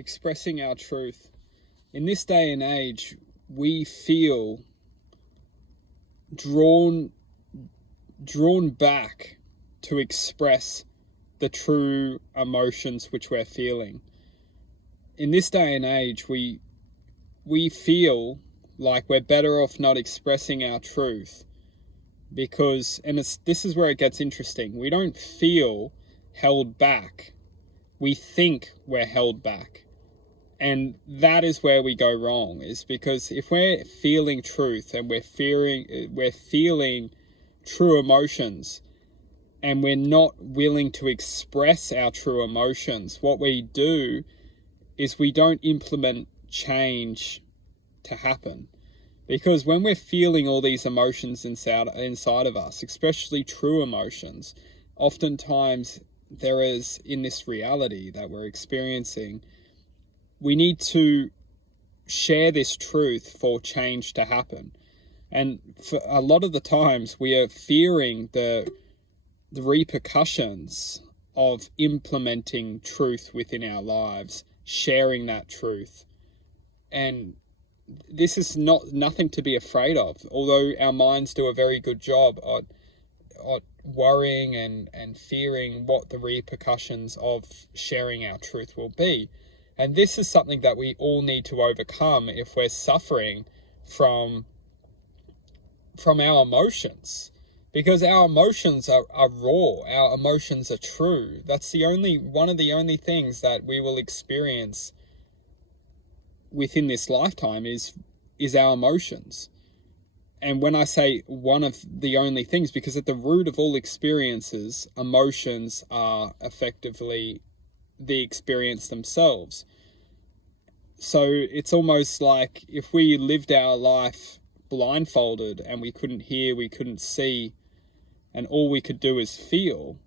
expressing our truth. In this day and age, we feel drawn back to express the true emotions which we're feeling. In this day and age, we feel like we're better off not expressing our truth because, and this is where it gets interesting, we don't feel held back. We think we're held back. And that is where we go wrong, is because if we're feeling truth and we're feeling true emotions and we're not willing to express our true emotions, what we do is we don't implement change to happen. Because when we're feeling all these emotions inside of us, especially true emotions, oftentimes there is, in this reality that we're experiencing, we need to share this truth for change to happen. And for a lot of the times we are fearing the repercussions of implementing truth within our lives, sharing that truth. And this is nothing to be afraid of, although our minds do a very good job at worrying and fearing what the repercussions of sharing our truth will be. And this is something that we all need to overcome if we're suffering from our emotions, because our emotions are raw, our emotions are true. That's one of the only things that we will experience within this lifetime is our emotions. And when I say one of the only things, because at the root of all experiences, emotions are effectively the experience themselves. So it's almost like if we lived our life blindfolded and we couldn't hear, we couldn't see, and all we could do is feel,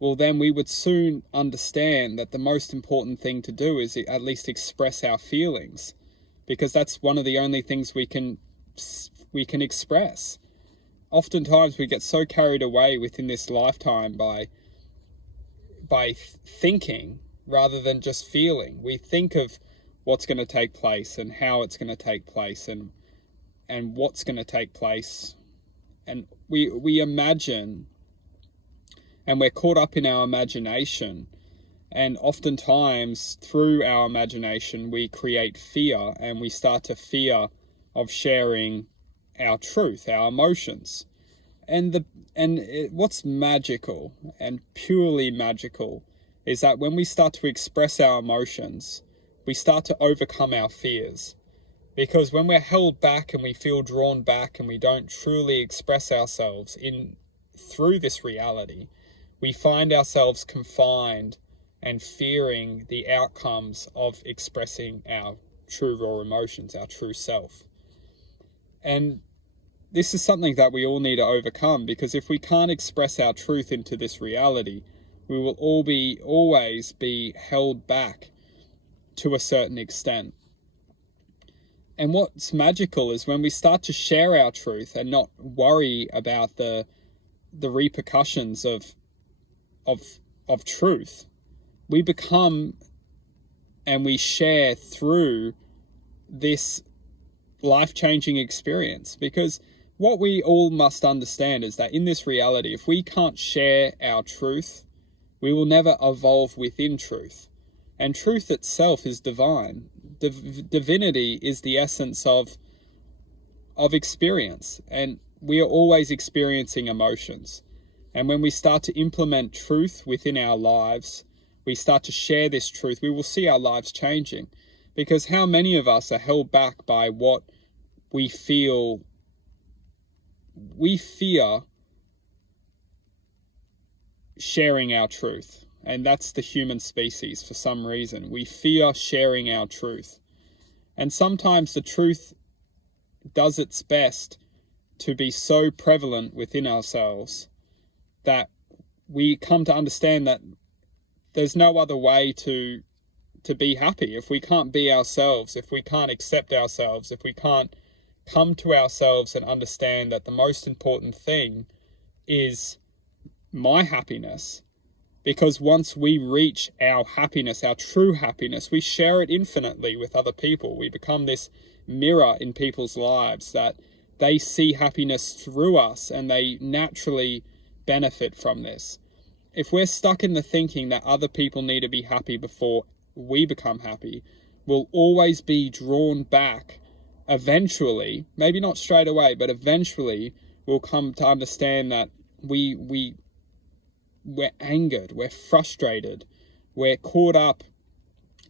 well, then we would soon understand that the most important thing to do is at least express our feelings, because that's one of the only things we can express. Oftentimes we get so carried away within this lifetime by thinking rather than just feeling. We think of what's going to take place and how it's going to take place and what's going to take place. And we imagine, and we're caught up in our imagination. And oftentimes through our imagination, we create fear, and we start to fear of sharing our truth, our emotions. What's magical and purely magical is that when we start to express our emotions, we start to overcome our fears. Because when we're held back and we feel drawn back and we don't truly express ourselves through this reality, we find ourselves confined and fearing the outcomes of expressing our true raw emotions, our true self. And this is something that we all need to overcome, because if we can't express our truth into this reality, we will always be held back to a certain extent. And what's magical is when we start to share our truth and not worry about the repercussions of truth, we become and we share through this life-changing experience. Because what we all must understand is that in this reality, if we can't share our truth, we will never evolve within truth. And truth itself is divine. Divinity is the essence of experience, and we are always experiencing emotions. And when we start to implement truth within our lives, we start to share this truth, we will see our lives changing. Because how many of us are held back by what we feel? We fear sharing our truth. And that's the human species for some reason. We fear sharing our truth. And sometimes the truth does its best to be so prevalent within ourselves that we come to understand that there's no other way to be happy. If we can't be ourselves, if we can't accept ourselves, if we can't come to ourselves and understand that the most important thing is my happiness, Because once we reach our happiness, our true happiness, we share it infinitely with other people. We become this mirror in people's lives that they see happiness through us, and they naturally benefit from this. If we're stuck in the thinking that other people need to be happy before we become happy, we'll always be drawn back. Eventually, maybe not straight away, but eventually we'll come to understand that we're angered, we're frustrated, we're caught up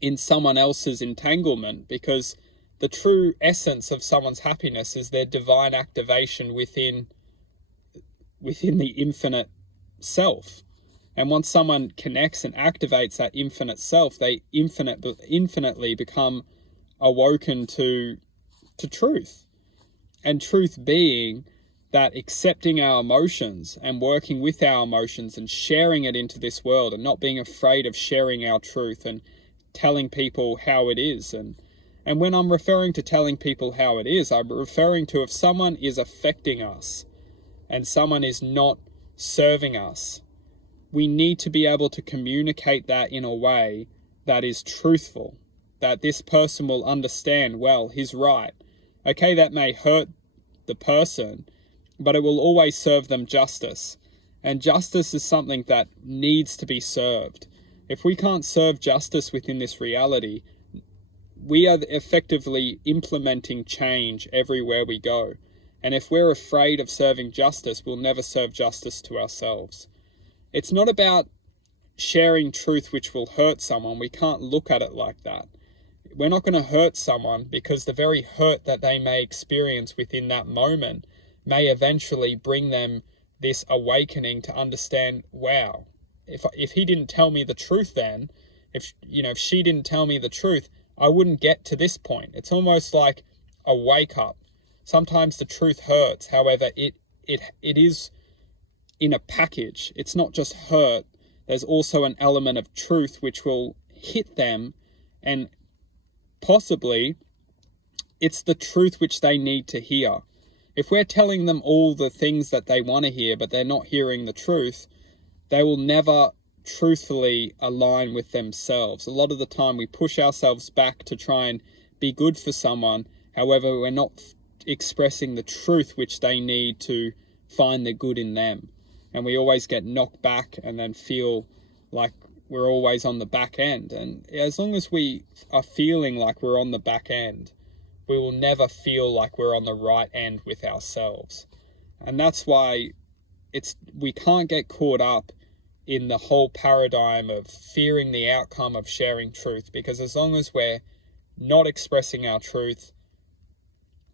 in someone else's entanglement, because the true essence of someone's happiness is their divine activation within the infinite self. And once someone connects and activates that infinite self, they infinitely become awoken to truth. And truth being that accepting our emotions and working with our emotions and sharing it into this world, and not being afraid of sharing our truth and telling people how it is. And when I'm referring to telling people how it is, I'm referring to if someone is affecting us and someone is not serving us, we need to be able to communicate that in a way that is truthful, that this person will understand, well, he's right. Okay, that may hurt the person, but it will always serve them justice. And justice is something that needs to be served. If we can't serve justice within this reality, we are effectively implementing change everywhere we go. And if we're afraid of serving justice, we'll never serve justice to ourselves. It's not about sharing truth which will hurt someone. We can't look at it like that. We're not going to hurt someone, because the very hurt that they may experience within that moment may eventually bring them this awakening to understand, wow, if he didn't tell me the truth then, if she didn't tell me the truth, I wouldn't get to this point. It's almost like a wake up. Sometimes the truth hurts. However, it is in a package. It's not just hurt. There's also an element of truth which will hit them, and possibly it's the truth which they need to hear. If we're telling them all the things that they want to hear, but they're not hearing the truth, they will never truthfully align with themselves. A lot of the time we push ourselves back to try and be good for someone. However, we're not expressing the truth which they need to find the good in them. And we always get knocked back and then feel like we're always on the back end. And as long as we are feeling like we're on the back end, we will never feel like we're on the right end with ourselves. And that's why we can't get caught up in the whole paradigm of fearing the outcome of sharing truth, because as long as we're not expressing our truth,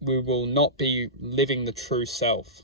we will not be living the true self.